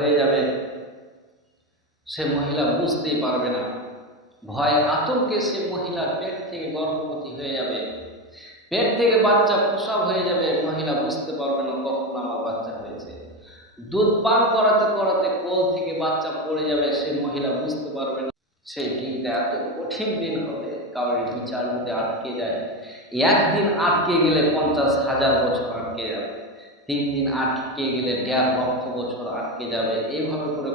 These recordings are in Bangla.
হয়ে যাবে। সে মহিলা বুঝতেই পারবে না। ভয় আতঙ্কে সে মহিলা পেট থেকে গর্ভবতী হয়ে যাবে। পেট থেকে বাচ্চা প্রসব হয়ে যাবে, মহিলা বুঝতে পারবে না কখন আমার বাচ্চা হয়েছে। দুধ পান করাতে করাতে কোল থেকে বাচ্চা পড়ে যাবে, সে মহিলা বুঝতে পারবে না। সেই দিনটা এত কঠিন দিন হবে কারোর বিচার যদি আটকে যায়। একদিন আটকে গেলে পঞ্চাশ হাজার বছর আটকে যাবে। তিন দিন আটকে গেলে দেড় লক্ষ বছর আটকে যাবে। এইভাবে করে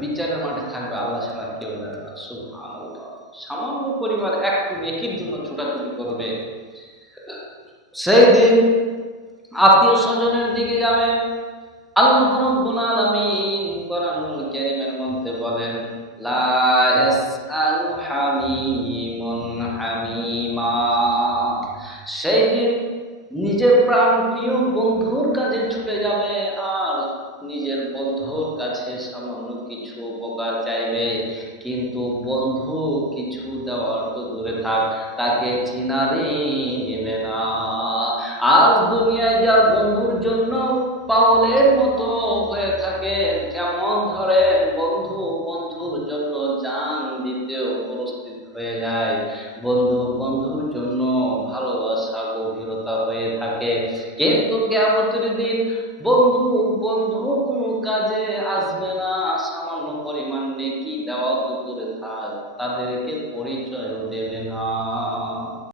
বিচারের মাঠে থাকবে আল্লাহ ছাড়া কেউ জানে না। সামান্য পরিবার একটু নেকির জন্য ছোটাছুটি করবে। সেই দিন আত্মীয় স্বজনের দিকে হামীমা। সেই নিজের প্রাণ প্রিয় বন্ধুর কাছে ছুটে যাবে আর নিজের বন্ধুর কাছে সামান্য কিছু উপকার চাইবে। কিন্তু বন্ধু কিছু দেওয়ার তো দূরে থাক, তাকে চিনারই নেবে না। আজ দুনিয়ায় যার বন্ধুর জন্য পাওলের মতো হয়ে থাকে, যেমন ধরে বন্ধু বন্ধুর জন্য জান দিতেও প্রস্তুত হয়ে যায়। বন্ধু থাকে কিন্তু কেমতের দিন বন্ধু বন্ধু, কোনো কাজে আসবে না। সামান্য পরিমাণ নেকি দেওয়া তো করে থাক। তাদেরকে পরিচয়